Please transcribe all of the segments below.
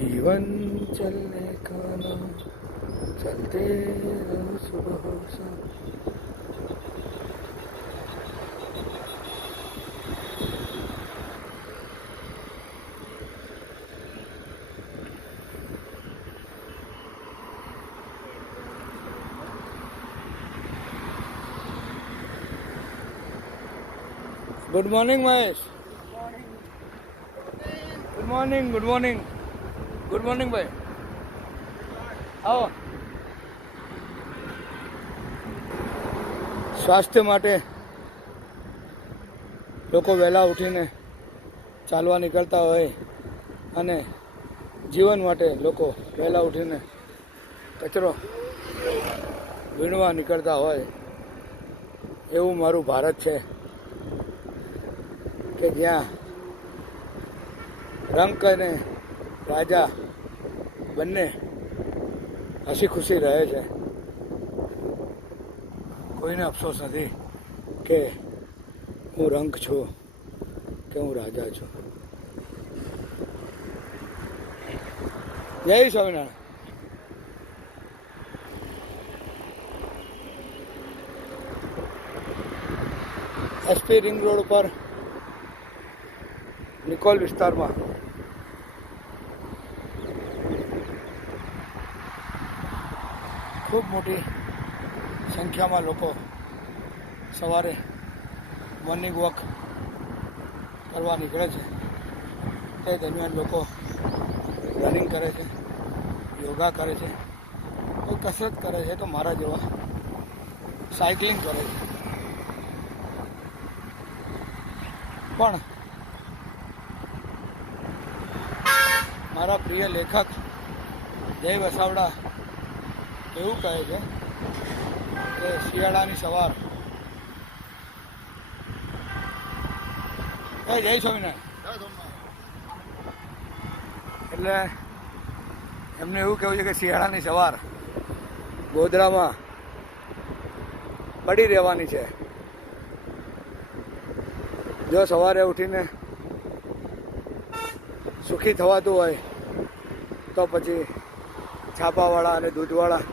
जीवन चलने का नाम चलते रहो सुबह शाम। Good morning Mahesh. Good morning good morning good morning भाई, આવો। સ્વાસ્થ્ય માટે લોકો વહેલા ઉઠીને ચાલવા નીકળતા હોય અને જીવન માટે લોકો વહેલા ઉઠીને કચરો વીણવા નીકળતા હોય, એવું મારું ભારત છે કે જ્યાં રંક અને રાજા બંને હસી ખુશી રહે છે। કોઈને અફસોસ નથી કે હું રંક છું કે હું રાજા છું। જય સ્વામિનારાયણ। એસપી રિંગ રોડ ઉપર નિકોલ વિસ્તારમાં ખૂબ મોટી સંખ્યામાં લોકો સવારે મોર્નિંગ વોક કરવા નીકળે છે। તે દરમિયાન લોકો રનિંગ કરે છે, યોગા કરે છે, કોઈ કસરત કરે છે, તો મારા જેવા સાયકલિંગ કરે છે। પણ મારા પ્રિય લેખક જય વસાવડા એવું કહે છે કે શિયાળાની સવાર, જય સ્વામિનારાયણ, એટલે એમને એવું કહેવું છે કે શિયાળાની સવાર ગોધરામાં પડી રહેવાની છે। જો સવારે ઉઠીને સુખી થવાતું હોય તો પછી છાપાવાળા અને દૂધવાળા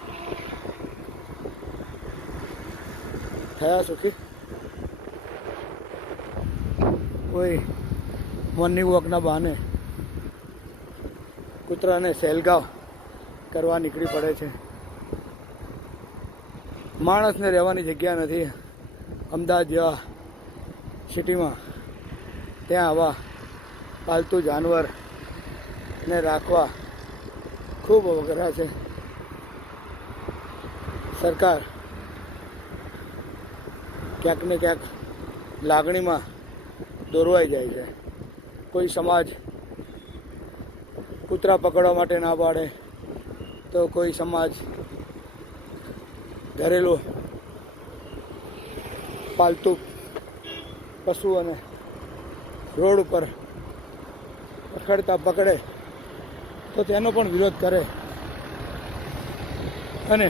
થયા સુખી। કોઈ મોર્નિંગ વોકના બહાને કૂતરાને સેલગાવ કરવા નીકળી પડે છે। માણસને રહેવાની જગ્યા નથી અમદાવાદ જેવા સિટીમાં, ત્યાં આવા પાલતુ જાનવરને રાખવા ખૂબ અઘરા છે। સરકાર ક્યાંક ને ક્યાંક લાગણીમાં દોરવાઈ જાય છે। કોઈ સમાજ કૂતરા પકડવા માટે ના પાડે તો કોઈ સમાજ ઘરેલું પાલતુ પશુઓને રોડ ઉપર રખડતા પકડે તો તેનો પણ વિરોધ કરે અને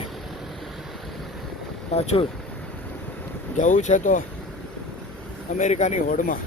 પાછું જવું છે તો અમેરિકાની હોડમાં